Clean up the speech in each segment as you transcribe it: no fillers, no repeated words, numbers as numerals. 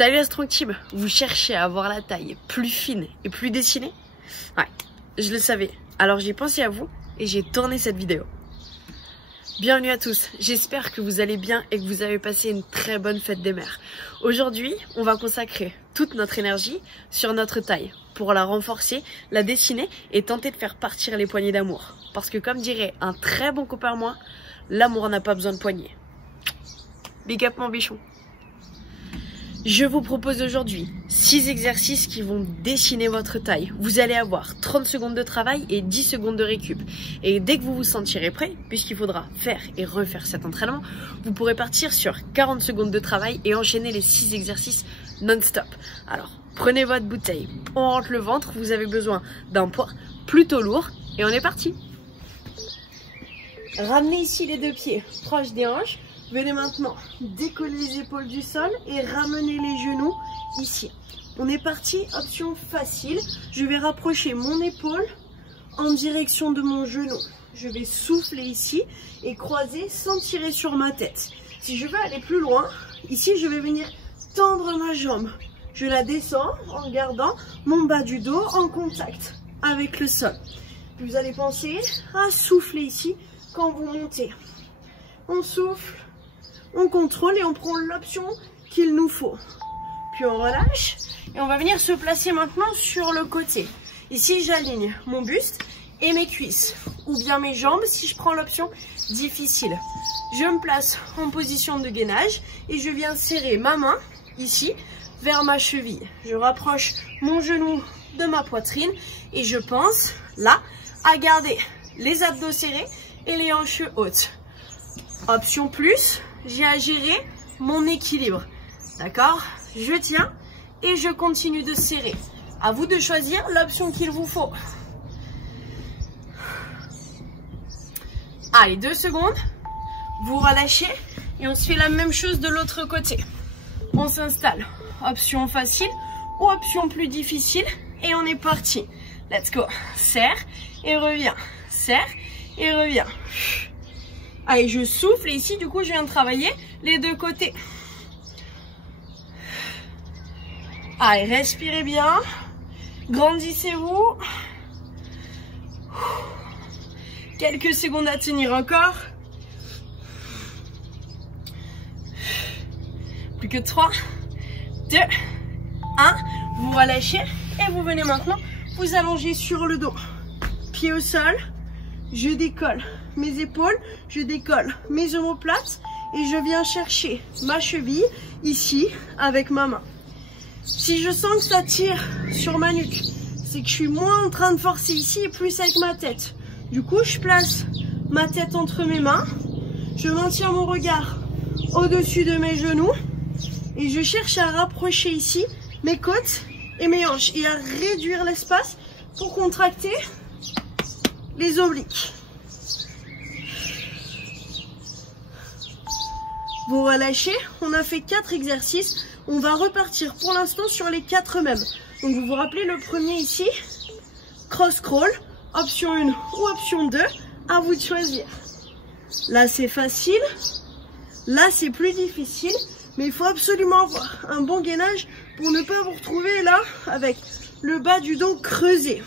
Salut Strong Team, vous cherchez à avoir la taille plus fine et plus dessinée? Ouais, je le savais, alors j'ai pensé à vous et j'ai tourné cette vidéo. Bienvenue à tous, j'espère que vous allez bien et que vous avez passé une très bonne fête des mères. Aujourd'hui, on va consacrer toute notre énergie sur notre taille pour la renforcer, la dessiner et tenter de faire partir les poignées d'amour. Parce que comme dirait un très bon copain à moi, l'amour n'a pas besoin de poignées. Big up mon bichon. Je vous propose aujourd'hui 6 exercices qui vont dessiner votre taille. Vous allez avoir 30 secondes de travail et 10 secondes de récup. Et dès que vous vous sentirez prêt, puisqu'il faudra faire et refaire cet entraînement, vous pourrez partir sur 40 secondes de travail et enchaîner les 6 exercices non-stop. Alors, prenez votre bouteille, on rentre le ventre, vous avez besoin d'un poids plutôt lourd et on est parti. Ramenez ici les deux pieds proches des hanches. Venez maintenant décoller les épaules du sol et ramener les genoux ici. On est parti, option facile. Je vais rapprocher mon épaule en direction de mon genou. Je vais souffler ici et croiser sans tirer sur ma tête. Si je veux aller plus loin, ici je vais venir tendre ma jambe. Je la descends en gardant mon bas du dos en contact avec le sol. Vous allez penser à souffler ici quand vous montez. On souffle. On contrôle et on prend l'option qu'il nous faut. Puis on relâche et on va venir se placer maintenant sur le côté. Ici, j'aligne mon buste et mes cuisses ou bien mes jambes si je prends l'option difficile. Je me place en position de gainage et je viens serrer ma main ici vers ma cheville. Je rapproche mon genou de ma poitrine et je pense là à garder les abdos serrés et les hanches hautes. Option plus. J'ai à gérer mon équilibre. D'accord? Je tiens et je continue de serrer. À vous de choisir l'option qu'il vous faut. Allez, 2 secondes. Vous relâchez et on se fait la même chose de l'autre côté. On s'installe. Option facile ou option plus difficile. Et on est parti. Let's go. Serre et reviens. Serre et reviens. Allez, je souffle et ici, du coup, je viens de travailler les deux côtés. Allez, respirez bien. Grandissez-vous. Quelques secondes à tenir encore. Plus que 3, 2, 1. Vous relâchez et vous venez maintenant vous allonger sur le dos. Pied au sol. Je décolle mes épaules, je décolle mes omoplates et je viens chercher ma cheville ici avec ma main. Si je sens que ça tire sur ma nuque, c'est que je suis moins en train de forcer ici et plus avec ma tête. Du coup, je place ma tête entre mes mains, je maintiens mon regard au-dessus de mes genoux et je cherche à rapprocher ici mes côtes et mes hanches et à réduire l'espace pour contracter les obliques. Vous relâchez, on a fait 4 exercices, on va repartir pour l'instant sur les 4 mêmes. Donc vous vous rappelez le premier ici, cross crawl, option 1 ou option 2, à vous de choisir. Là c'est facile, là c'est plus difficile, mais il faut absolument avoir un bon gainage pour ne pas vous retrouver là avec le bas du dos creusé.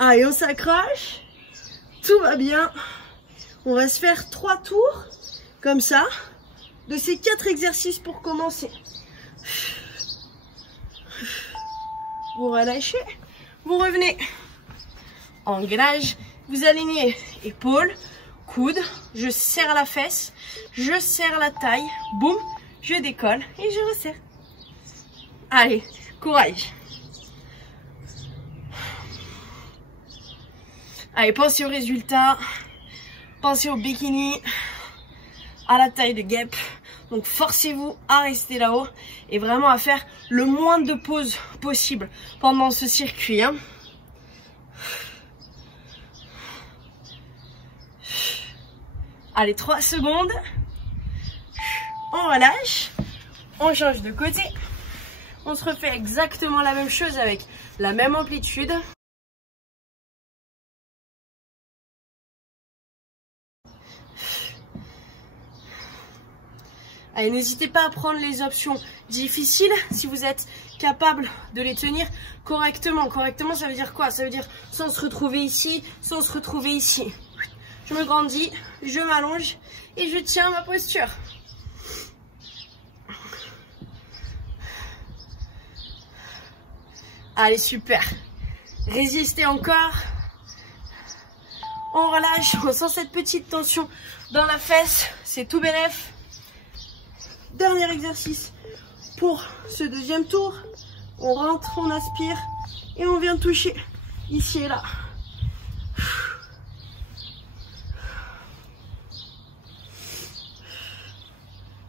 Allez, on s'accroche. Tout va bien. On va se faire 3 tours, comme ça, de ces 4 exercices pour commencer. Vous relâchez, vous revenez. En gainage, vous alignez épaules, coudes, je serre la fesse, je serre la taille, boum, je décolle et je resserre. Allez, courage. Allez, pensez au résultat, pensez au bikini, à la taille de guêpe. Donc forcez-vous à rester là-haut et vraiment à faire le moins de pauses possible pendant ce circuit. Hein. Allez, 3 secondes. On relâche, on change de côté. On se refait exactement la même chose avec la même amplitude. Allez, n'hésitez pas à prendre les options difficiles si vous êtes capable de les tenir correctement. Correctement, ça veut dire quoi? Ça veut dire sans se retrouver ici, sans se retrouver ici. Je me grandis, je m'allonge et je tiens ma posture. Allez, super. Résistez encore. On relâche, on sent cette petite tension dans la fesse. C'est tout bénef. Dernier exercice pour ce deuxième tour. On rentre, on aspire et on vient toucher ici et là.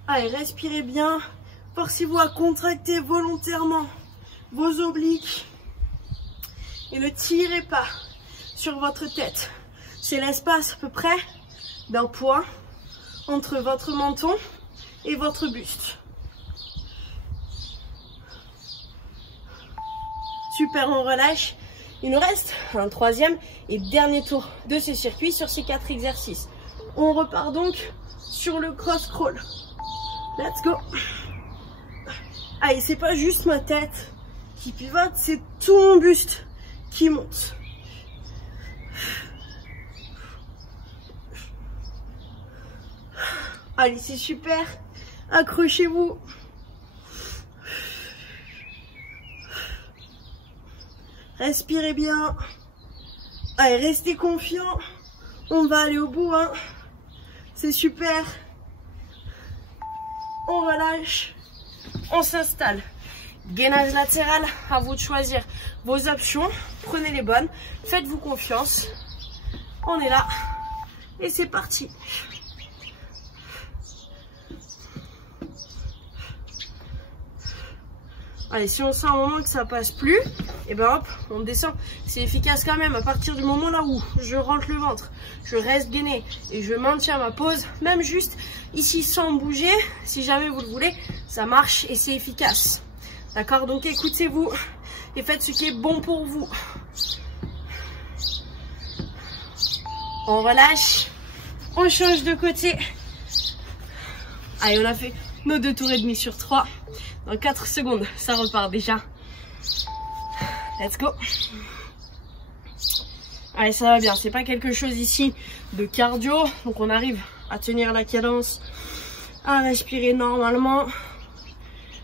Allez, respirez bien. Forcez-vous à contracter volontairement vos obliques et ne tirez pas sur votre tête. C'est l'espace à peu près d'un point entre votre menton et votre buste. Super, on relâche. Il nous reste un troisième et dernier tour de ce circuit sur ces 4 exercices. On repart donc sur le cross crawl. Let's go. Allez, c'est pas juste ma tête qui pivote, c'est tout mon buste qui monte. Allez, c'est super. Accrochez-vous. Respirez bien. Allez, restez confiants. On va aller au bout, hein. C'est super. On relâche. On s'installe. Gainage latéral, à vous de choisir vos options. Prenez les bonnes. Faites-vous confiance. On est là. Et c'est parti. Allez, si on sent un moment que ça passe plus, et ben hop, on descend. C'est efficace quand même. À partir du moment là où je rentre le ventre, je reste gainé et je maintiens ma pose, même juste ici sans bouger, si jamais vous le voulez, ça marche et c'est efficace. D'accord? Donc écoutez-vous et faites ce qui est bon pour vous. On relâche, on change de côté. Allez, on a fait nos 2 tours et demi sur 3. Dans 4 secondes, ça repart déjà. Let's go. Allez, ça va bien. C'est pas quelque chose ici de cardio. Donc on arrive à tenir la cadence, à respirer normalement.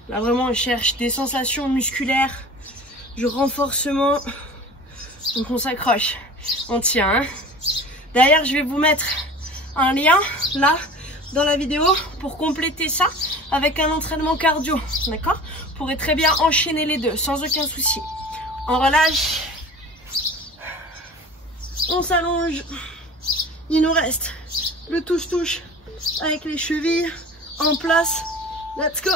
Là vraiment, on cherche des sensations musculaires, du renforcement. Donc on s'accroche. On tient. Hein. Derrière, je vais vous mettre un lien là dans la vidéo pour compléter ça avec un entraînement cardio, d'accord? Vous pourrez très bien enchaîner les deux sans aucun souci. On relâche, on s'allonge, il nous reste le touche-touche avec les chevilles en place. Let's go.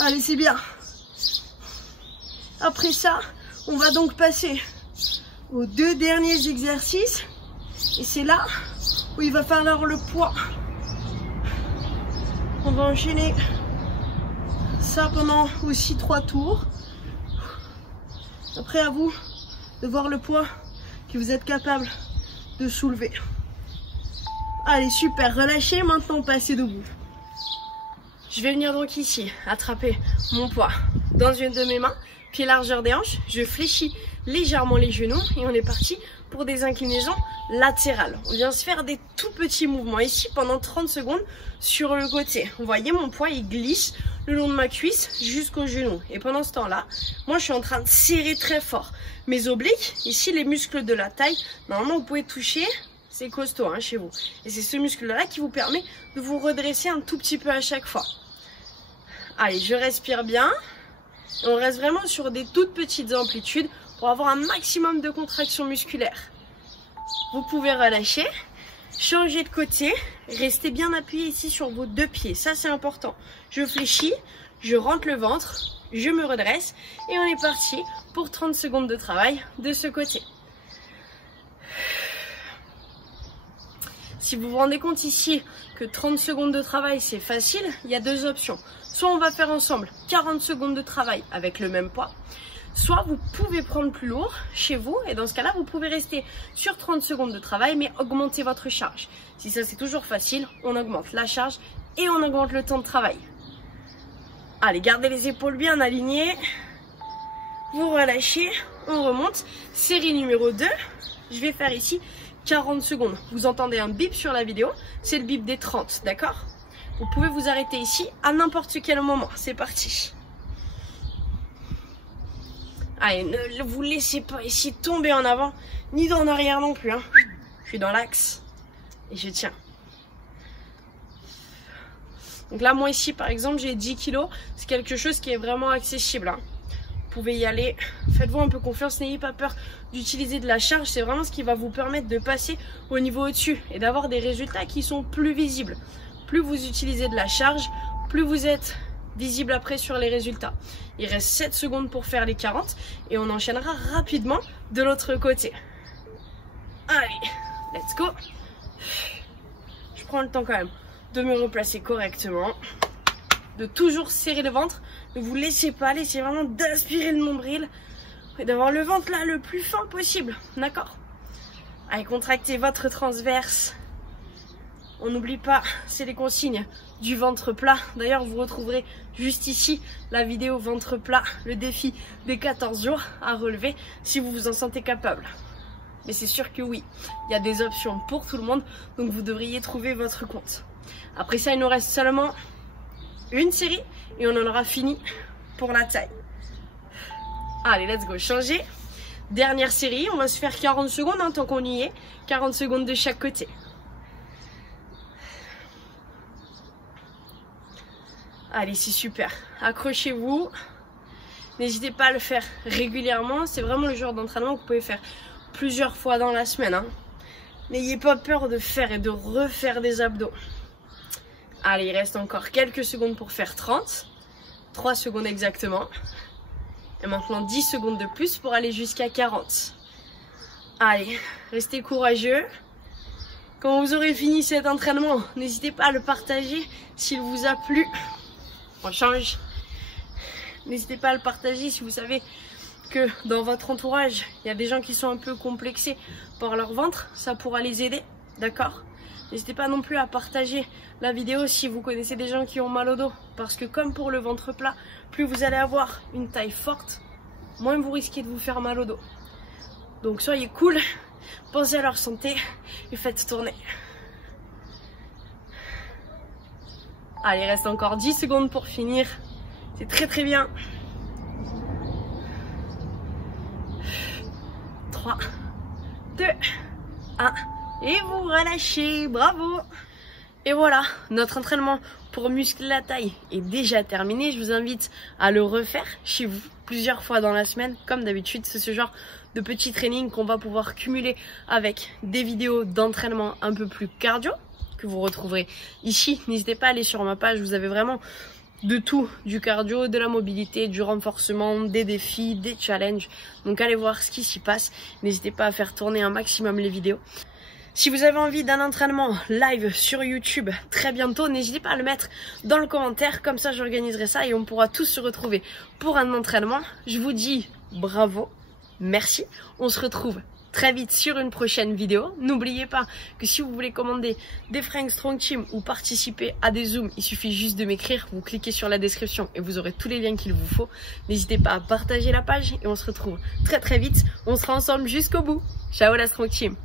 Allez, c'est bien. Après ça, on va donc passer aux 2 derniers exercices. Et c'est là où il va falloir le poids. On va enchaîner ça pendant aussi 3 tours. Après, à vous de voir le poids que vous êtes capable de soulever. Allez, super, relâchez. Maintenant, passez debout. Je vais venir donc ici attraper mon poids dans une de mes mains, pied largeur des hanches. Je fléchis légèrement les genoux et on est parti pour des inclinaisons latérales. On vient se faire des tout petits mouvements ici pendant 30 secondes sur le côté. Vous voyez, mon poids il glisse le long de ma cuisse jusqu'au genou. Et pendant ce temps-là, moi je suis en train de serrer très fort mes obliques. Ici, les muscles de la taille, normalement vous pouvez toucher, c'est costaud hein, chez vous. Et c'est ce muscle-là qui vous permet de vous redresser un tout petit peu à chaque fois. Allez, je respire bien. Et on reste vraiment sur des toutes petites amplitudes pour avoir un maximum de contraction musculaire. Vous pouvez relâcher, changer de côté, restez bien appuyé ici sur vos 2 pieds, ça c'est important. Je fléchis, je rentre le ventre, je me redresse et on est parti pour 30 secondes de travail de ce côté. Si vous vous rendez compte ici que 30 secondes de travail c'est facile, il y a 2 options. Soit on va faire ensemble 40 secondes de travail avec le même poids, Soit vous pouvez prendre plus lourd chez vous et dans ce cas-là, vous pouvez rester sur 30 secondes de travail mais augmenter votre charge. Si ça c'est toujours facile, on augmente la charge et on augmente le temps de travail. Allez, gardez les épaules bien alignées. Vous relâchez, on remonte. Série numéro 2, je vais faire ici 40 secondes. Vous entendez un bip sur la vidéo, c'est le bip des 30, d'accord? Vous pouvez vous arrêter ici à n'importe quel moment. C'est parti. Allez, ne vous laissez pas ici tomber en avant, ni en arrière non plus. Hein. Je suis dans l'axe et je tiens. Donc là, moi ici, par exemple, j'ai 10 kg. C'est quelque chose qui est vraiment accessible. Hein. Vous pouvez y aller. Faites-vous un peu confiance. N'ayez pas peur d'utiliser de la charge. C'est vraiment ce qui va vous permettre de passer au niveau au-dessus et d'avoir des résultats qui sont plus visibles. Plus vous utilisez de la charge, plus vous êtes visible après sur les résultats. Il reste 7 secondes pour faire les 40 et on enchaînera rapidement de l'autre côté. Allez, let's go. Je prends le temps quand même de me replacer correctement, de toujours serrer le ventre, ne vous laissez pas, laissez vraiment d'aspirer le nombril et d'avoir le ventre là le plus fin possible, d'accord? Allez, contractez votre transverse. On n'oublie pas, c'est les consignes du ventre plat. D'ailleurs, vous retrouverez juste ici la vidéo ventre plat, le défi des 14 jours à relever si vous vous en sentez capable. Mais c'est sûr que oui, il y a des options pour tout le monde, donc vous devriez trouver votre compte. Après ça, il nous reste seulement une série et on en aura fini pour la taille. Allez, let's go, changer. Dernière série, on va se faire 40 secondes hein, tant qu'on y est. 40 secondes de chaque côté. Allez, c'est super. Accrochez-vous. N'hésitez pas à le faire régulièrement. C'est vraiment le genre d'entraînement que vous pouvez faire plusieurs fois dans la semaine. Hein. N'ayez pas peur de faire et de refaire des abdos. Allez, il reste encore quelques secondes pour faire 30. 3 secondes exactement. Et maintenant 10 secondes de plus pour aller jusqu'à 40. Allez, restez courageux. Quand vous aurez fini cet entraînement, n'hésitez pas à le partager s'il vous a plu. On change. N'hésitez pas à le partager si vous savez que dans votre entourage, il y a des gens qui sont un peu complexés par leur ventre. Ça pourra les aider, d'accord? N'hésitez pas non plus à partager la vidéo si vous connaissez des gens qui ont mal au dos. Parce que comme pour le ventre plat, plus vous allez avoir une taille forte, moins vous risquez de vous faire mal au dos. Donc soyez cool, pensez à leur santé et faites tourner. Allez, il reste encore 10 secondes pour finir. C'est très très bien. 3, 2, 1. Et vous relâchez. Bravo. Et voilà, notre entraînement pour muscler la taille est déjà terminé. Je vous invite à le refaire chez vous plusieurs fois dans la semaine. Comme d'habitude, c'est ce genre de petit training qu'on va pouvoir cumuler avec des vidéos d'entraînement un peu plus cardio que vous retrouverez ici. N'hésitez pas à aller sur ma page, vous avez vraiment de tout, du cardio, de la mobilité, du renforcement, des défis, des challenges. Donc allez voir ce qui s'y passe. N'hésitez pas à faire tourner un maximum les vidéos. Si vous avez envie d'un entraînement live sur YouTube très bientôt, n'hésitez pas à le mettre dans le commentaire. Comme ça, j'organiserai ça et on pourra tous se retrouver pour un entraînement. Je vous dis bravo, merci. On se retrouve très vite sur une prochaine vidéo. N'oubliez pas que si vous voulez commander des fringues Strong Team ou participer à des zooms, il suffit juste de m'écrire. Vous cliquez sur la description et vous aurez tous les liens qu'il vous faut. N'hésitez pas à partager la page et on se retrouve très très vite. On sera ensemble jusqu'au bout. Ciao la Strong Team.